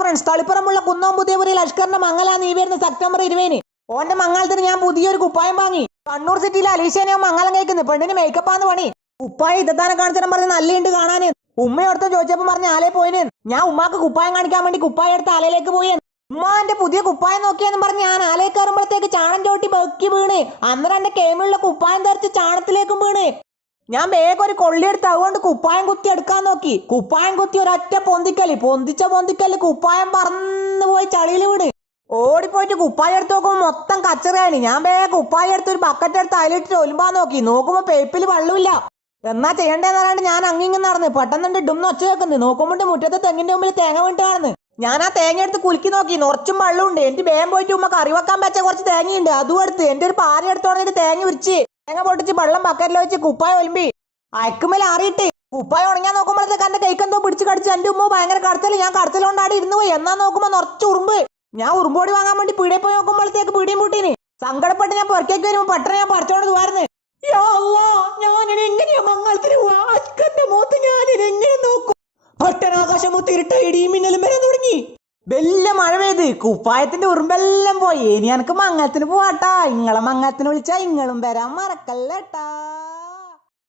Friends, തളിപ്പറമ്പുള്ള കുന്നോം പുതിയപുരയിൽ അഷ്കറിന്റെ മംഗലാണ് ഈ വരുന്ന September 20-ന്. ഓന്റെ മംഗളത്തിന് ഞാൻ പുതിയൊരു കുപ്പായം വാങ്ങി. കണ്ണൂർ സിറ്റിയിലെ അലീഷേനെ മംഗലം കഴിക്കുന്നു. പെണ്ണിന് മേക്കപ്പാന്ന് പണി. കുപ്പായം ഇതത്താനെ കാണിച്ചാൽ പറഞ്ഞ് നല്ലുണ്ട് കാണാന്. ഉമ്മയോടത്തും ചോദിച്ചപ്പോ പറഞ്ഞ ആലേ പോയിന്. ഞാൻ ഉമ്മാക്ക് കുപ്പായം കാണിക്കാൻ വേണ്ടി കുപ്പായം എടുത്ത് ആലയിലേക്ക് പോയി. ഉമ്മാന്റെ പുതിയ കുപ്പായം നോക്കിയെന്ന് പറഞ്ഞ് ഞാൻ ആലയിൽ കയറുമ്പോഴത്തേക്ക് ചാണം ചോട്ടി ബക്കി വീണ്. അന്നേരം എന്റെ കേമിലുള്ള കുപ്പായം തെറിച്ച് ചാണത്തിലേക്കും വീണ്. ഞാൻ വേഗം ഒരു കൊള്ളിയെടുത്ത് അതുകൊണ്ട് കുപ്പായം കുത്തി എടുക്കാൻ നോക്കി. കുപ്പായം കുത്തി ഒരൊറ്റ പൊന്തിക്കല് കുപ്പായം പറന്നു പോയി ചളിയിൽ വീണ്. ഓടിപ്പോയിട്ട് കുപ്പായം എടുത്ത് നോക്കുമ്പോൾ മൊത്തം കച്ചറയാണ്. ഞാൻ വേഗം കുപ്പായം എടുത്ത് ഒരു ബക്കറ്റ് എടുത്ത് അതിലിട്ട് ഒലുമ്പാൻ നോക്കുമ്പോ പേപ്പിൽ വെള്ളമില്ല. എന്നാ ചെയ്യണ്ടേന്ന് പറയാണ്ട് ഞാൻ അങ്ങിങ്ങും നടന്ന് പെട്ടെന്നുണ്ട് ഇടും ഒച്ച വെക്കുന്നത്. നോക്കുമ്പോണ്ട് മുറ്റത്ത് തെങ്ങിന്റെ മുമ്പിൽ തേങ്ങ വീണിട്ട് കാണുന്നു. ഞാൻ ആ തേങ്ങ എടുത്ത് കുലുക്കി നോക്കി, നിറച്ചും വെള്ളമുണ്ട്. എനിക്ക് വേഗം പോയിട്ട് ഉമ്മ കറി വെക്കാൻ വെച്ച കുറച്ച് തേങ്ങയുണ്ട്, അതും എടുത്ത് എന്റെ ഒരു പാര എടുത്തോണ്ടിട്ട് തേങ്ങ ഉരിച്ച് തേങ്ങ പൊട്ടിച്ച് വെള്ളം ബക്കറ്റിൽ വെച്ച് കുപ്പായം ഒലുമ്പി അയക്കുമേൽ അറിയിട്ട് കുപ്പായം ഉണങ്ങാൻ നോക്കുമ്പോഴത്തേക്ക് എന്റെ കൈക്കെന്തോ പിടിച്ച് കടിച്ച് എന്റെ ഉമ്മ ഭയങ്കര കടത്തല്. ഞാൻ കടത്തലുകൊണ്ടാടി ഇരുന്ന് പോയി. എന്നാ നോക്കുമ്പോ നിറച്ച് ഉറുമ്പ്. ഞാൻ ഉറുമ്പോടി വാങ്ങാൻ വേണ്ടി പീടിയെ പോയി നോക്കുമ്പോഴത്തേക്ക് പീടിയും പൂട്ടീന്. സങ്കടപ്പെട്ട് ഞാൻ പുറത്തേക്ക് വരുമ്പോ പെട്ടെന്ന് ഞാൻ പറിച്ചോണ്ട് പോവായിരുന്നു. ഞാനിനി എങ്ങനെയാ മംഗളത്തിന് അച്ഛന്റെ മൂത്ത് ഞാനിനി എങ്ങനെ നോക്കും? പട്ടനാകാശം മൂത്ത് ഇരുട്ട ഇടിയും മിന്നലും വരാൻ തുടങ്ങി. വല്ല മഴ പെയ്ത് കുപ്പായത്തിന്റെ ഉറുമ്പെല്ലാം പോയി. ഇനി എനക്ക് മംഗളത്തിന് പോവാട്ടാ. ഇങ്ങളെ മംഗളത്തിന് വിളിച്ചാ ഇങ്ങളും വരാൻ മറക്കല്ലേട്ടാ.